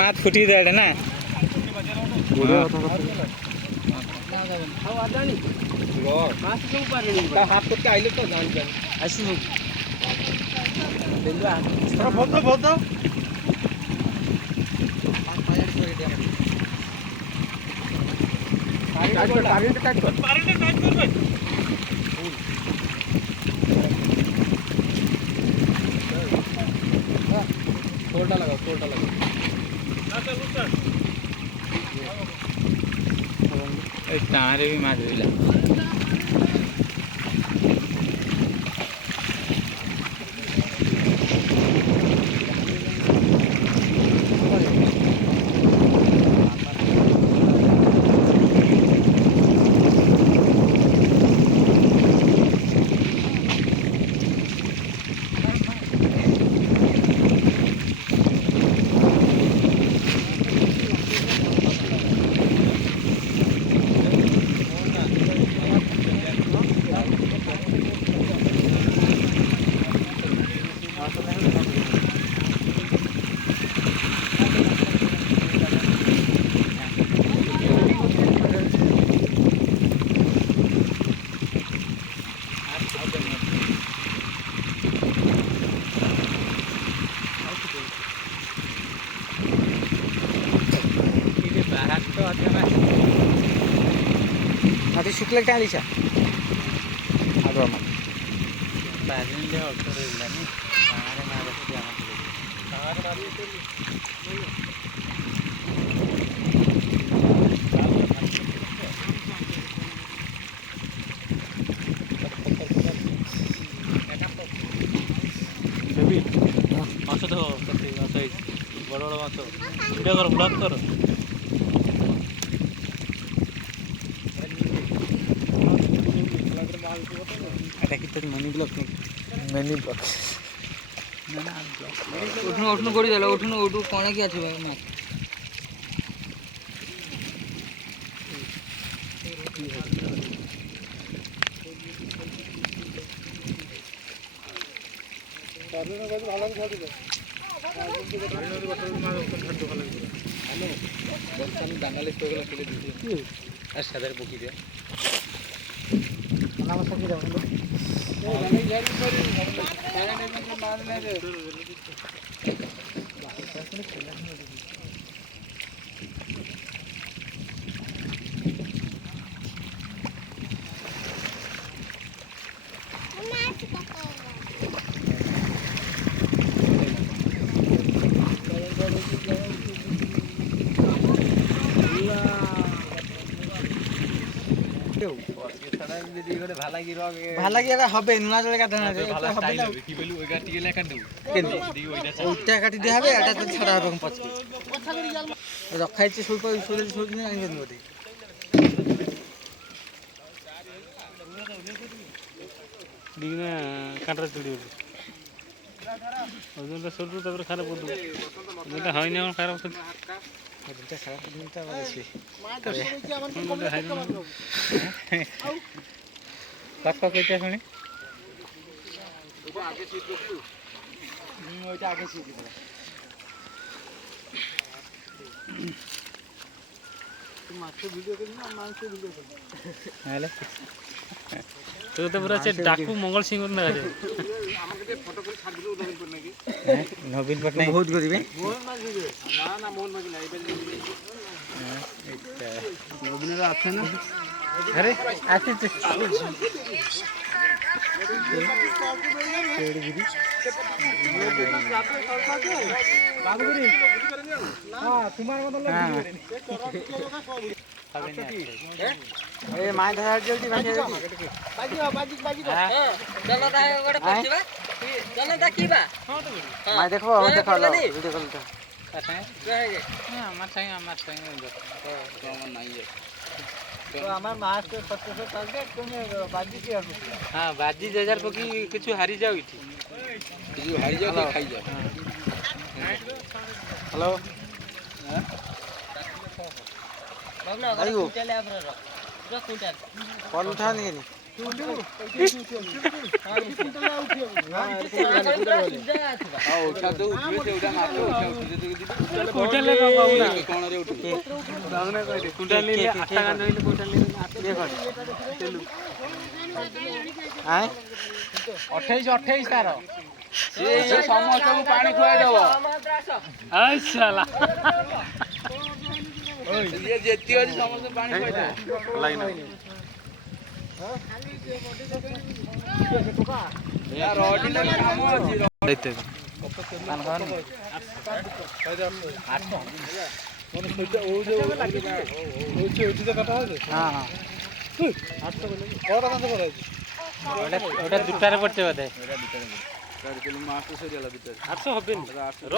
মাছ ফুটি দেয় না হাত করতে আইলে তো জানবেন আসুন कोल्टा लगाओ तारे भी मार दिला अभी शुक्ल क्या लिखा आगे मत बैरिन ले और तो रेल नहीं हमारे मारे से बेबी माछ तो कति माछ बड़ बड़ माछ वीडियो कर ब्लॉग कर मनी ब्लॉक मनी ब्लॉक ना ना उठनो उठनो कर दिला उठनो उठू कोना की আছে ভাই মাছ তারপরে কত ভালো করে ছাড়ি দাও তারপরে কত মাছ ওখানে ছাড়তে ভালো করে হ্যালো বস আমি বাঙালি তোগুলো ফেলে দিছি আর সাদার বকি দিয়া নাম সাথে দাও ভালা কি হবে নোনা জলে কাটা না ভালা স্টাইল হবে কি বলি ওই কাটি গেলে কাট দেব কেন দি ওইটা কাটি দে হবে এটা তো ছাড়া হবে পছকে রখাইছে সুই পই সুই সুই নিয়ে আনি দেব দি দিনা কাটার চুড়ি ওজনটা সরু তারপরে খারাপ করে দেব এটা হয় না এখন খারাপ হচ্ছে এটা খারাপ দিনটা বলেছি মাছ হইছে আমার কি কমে আউ কাকা কইতে শুনি ওটা আগে ছিল তো ওইটা আগে ছিল তুই মাছ ভিডিও করিস না মাছ ভিডিও করিস হ্যালো তো তো পুরো আছে ডাকু মঙ্গল সিং না আছে আমাকে যে ফটো করে ছাড় দিলো নবীন পট নাকি নবীন পট নাই বহুত গরিবে মোহন মাছ ভিডিও না না মোহন মাছ নাই এটা নবীনের আছে না আরে আছে তো পেড়গিরি বাবুগিরি হ্যাঁ তোমার মত লোক ए माय धर जल्दी बाजी बाजी हां चलो दा गोटे पछिबा चलो दा कीबा हां तो माय देखो वीडियो कॉल तो काटे कहे हां हमार संग तो हमर नहीं है तो हमार मास 2500 टारगेट तुम बाजी की हां बाजी 2000 पकी किछु हारी जाओ इठी किछु हारी जाओ तो खाई जाओ हेलो हां बाबला चले आप रख पूरा क्विंटल कौन उठा नहीं ସମସ୍ତଙ୍କୁ ପାଣି ଖୁଆଇଦବ ଯେତିକି ଅଛି ସମସ୍ତେ ପାଣି দুটারে পড়ছে বোধ 800 সরিয়ালা ভিতরে 800 হবে